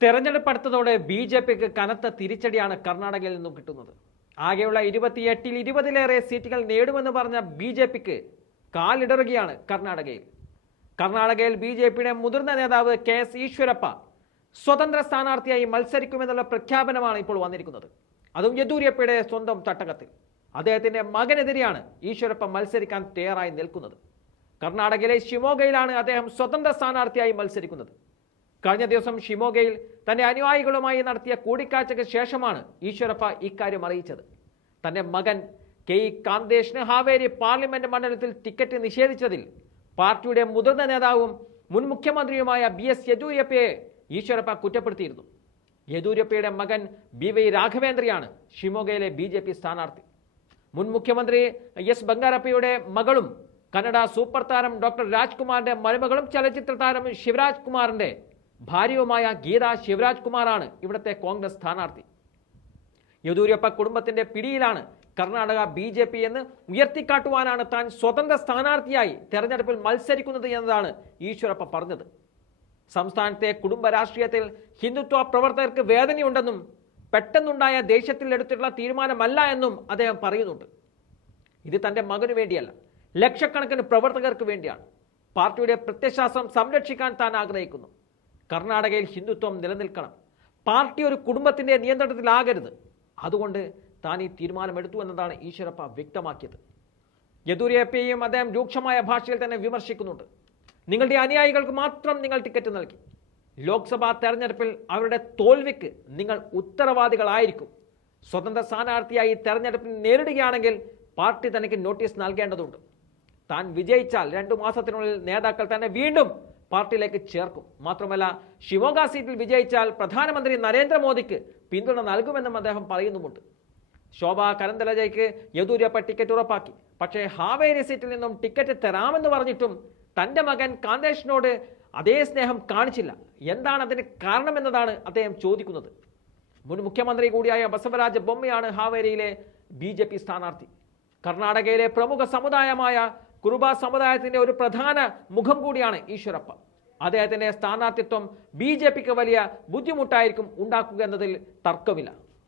തെരഞ്ഞെടുപ്പ് അടുത്തതോടെ B J പിക്ക് കനത്ത തിരിച്ചടിയാണ് കർണാടകയിൽ നിന്നും കിട്ടുന്നത്. ആകെയുള്ള ഇരുപത്തിയെട്ടിൽ ഇരുപതിലേറെ സീറ്റുകൾ നേടുമെന്ന് പറഞ്ഞ ബി ജെ പിക്ക് കാലിടറുകയാണ് കർണാടകയിൽ. കർണാടകയിൽ ബി ജെ പിയുടെ മുതിർന്ന നേതാവ് കെ എസ് ഈശ്വരപ്പ സ്വതന്ത്ര സ്ഥാനാർത്ഥിയായി മത്സരിക്കുമെന്നുള്ള പ്രഖ്യാപനമാണ് ഇപ്പോൾ വന്നിരിക്കുന്നത്. അതും യെദ്യൂരപ്പയുടെ സ്വന്തം തട്ടകത്തിൽ. അദ്ദേഹത്തിന്റെ മകനെതിരെയാണ് ഈശ്വരപ്പ മത്സരിക്കാൻ തയ്യാറായി നിൽക്കുന്നത്. കർണാടകയിലെ ഷിമോഗയിലാണ് അദ്ദേഹം സ്വതന്ത്ര സ്ഥാനാർത്ഥിയായി മത്സരിക്കുന്നത്. കഴിഞ്ഞ ദിവസം ഷിമോഗയിൽ തന്റെ അനുയായികളുമായി നടത്തിയ കൂടിക്കാഴ്ചയ്ക്ക് ശേഷമാണ് ഈശ്വരപ്പ ഇക്കാര്യം അറിയിച്ചത്. തന്റെ മകൻ കെ ഇ കാന്തേഷിന് ഹാവേരി പാർലമെന്റ് മണ്ഡലത്തിൽ ടിക്കറ്റ് നിഷേധിച്ചതിൽ പാർട്ടിയുടെ മുതിർന്ന നേതാവും മുൻ മുഖ്യമന്ത്രിയുമായ ബി എസ് യെദ്യൂരപ്പയെ ഈശ്വരപ്പ കുറ്റപ്പെടുത്തിയിരുന്നു. യെദ്യൂരപ്പയുടെ മകൻ ബി വൈ രാഘവേന്ദ്രയാണ് ഷിമോഗയിലെ ബി ജെ പി സ്ഥാനാർത്ഥി. മുൻ മുഖ്യമന്ത്രി എസ് ബംഗാരപ്പയുടെ മകളും കന്നഡ സൂപ്പർ താരം ഡോക്ടർ രാജ്കുമാറിന്റെ മരുമകളും ചലച്ചിത്ര താരം ശിവരാജ് കുമാറിന്റെ ഭാര്യയുമായ ഗീത ശിവരാജ് കുമാറാണ് ഇവിടുത്തെ കോൺഗ്രസ് സ്ഥാനാർത്ഥി. യെദ്യൂരപ്പ കുടുംബത്തിന്റെ പിടിയിലാണ് കർണാടക ബി ജെ പി എന്ന് ഉയർത്തിക്കാട്ടുവാനാണ് താൻ സ്വതന്ത്ര സ്ഥാനാർത്ഥിയായി തെരഞ്ഞെടുപ്പിൽ മത്സരിക്കുന്നത് എന്നതാണ് ഈശ്വരപ്പ പറഞ്ഞത്. സംസ്ഥാനത്തെ കുടുംബ രാഷ്ട്രീയത്തിൽ ഹിന്ദുത്വ പ്രവർത്തകർക്ക് വേദനയുണ്ടെന്നും പെട്ടെന്നുണ്ടായ ദേഷ്യത്തിൽ എടുത്തിട്ടുള്ള തീരുമാനമല്ല എന്നും അദ്ദേഹം പറയുന്നുണ്ട്. ഇത് തന്റെ മകനു വേണ്ടിയല്ല ലക്ഷക്കണക്കിന് പ്രവർത്തകർക്ക് വേണ്ടിയാണ്. പാർട്ടിയുടെ പ്രത്യശാസ്ത്രം സംരക്ഷിക്കാൻ താൻ ആഗ്രഹിക്കുന്നു. കർണാടകയിൽ ഹിന്ദുത്വം നിലനിൽക്കണം. പാർട്ടി ഒരു കുടുംബത്തിന്റെ നിയന്ത്രണത്തിലാകരുത്. അതുകൊണ്ട് താൻ ഈ തീരുമാനമെടുത്തു എന്നതാണ് ഈശ്വരപ്പ വ്യക്തമാക്കിയത്. യെദ്യൂരപ്പയെയും അദ്ദേഹം രൂക്ഷമായ ഭാഷയിൽ തന്നെ വിമർശിക്കുന്നുണ്ട്. നിങ്ങളുടെ അനുയായികൾക്ക് മാത്രം നിങ്ങൾ ടിക്കറ്റ് നൽകി. ലോക്സഭാ തെരഞ്ഞെടുപ്പിൽ അവരുടെ തോൽവിക്ക് നിങ്ങൾ ഉത്തരവാദികളായിരിക്കും. സ്വതന്ത്ര സ്ഥാനാർത്ഥിയായി തെരഞ്ഞെടുപ്പിൽ നേരിടുകയാണെങ്കിൽ പാർട്ടി തനിക്ക് നോട്ടീസ് നൽകേണ്ടതുണ്ട്. താൻ വിജയിച്ചാൽ രണ്ടു മാസത്തിനുള്ളിൽ നേതാക്കൾ തന്നെ വീണ്ടും പാർട്ടിയിലേക്ക് ചേർക്കും. മാത്രമല്ല ശിവോഗ സീറ്റിൽ വിജയിച്ചാൽ പ്രധാനമന്ത്രി നരേന്ദ്രമോദിക്ക് പിന്തുണ നൽകുമെന്നും അദ്ദേഹം പറയുന്നുമുണ്ട്. ശോഭ കരന്തലജയ്ക്ക് യദൂരപ്പ ടിക്കറ്റ് ഉറപ്പാക്കി. പക്ഷേ ഹാവേരി സീറ്റിൽ നിന്നും ടിക്കറ്റ് തരാമെന്ന് പറഞ്ഞിട്ടും തന്റെ മകൻ കാന്തേഷിനോട് അതേ സ്നേഹം കാണിച്ചില്ല. എന്താണ് അതിന് കാരണമെന്നതാണ് അദ്ദേഹം ചോദിക്കുന്നത്. മുൻ മുഖ്യമന്ത്രി കൂടിയായ ബസവരാജ ബൊമ്മയാണ് ഹാവേരിയിലെ ബി സ്ഥാനാർത്ഥി. കർണാടകയിലെ പ്രമുഖ സമുദായമായ കുറുബ സമുദായത്തിന്റെ ഒരു പ്രധാന മുഖം കൂടിയാണ് ഈശ്വരപ്പ. അദ്ദേഹത്തിന്റെ സ്ഥാനാർത്ഥിത്വം ബി വലിയ ബുദ്ധിമുട്ടായിരിക്കും ഉണ്ടാക്കുക എന്നതിൽ തർക്കമില്ല.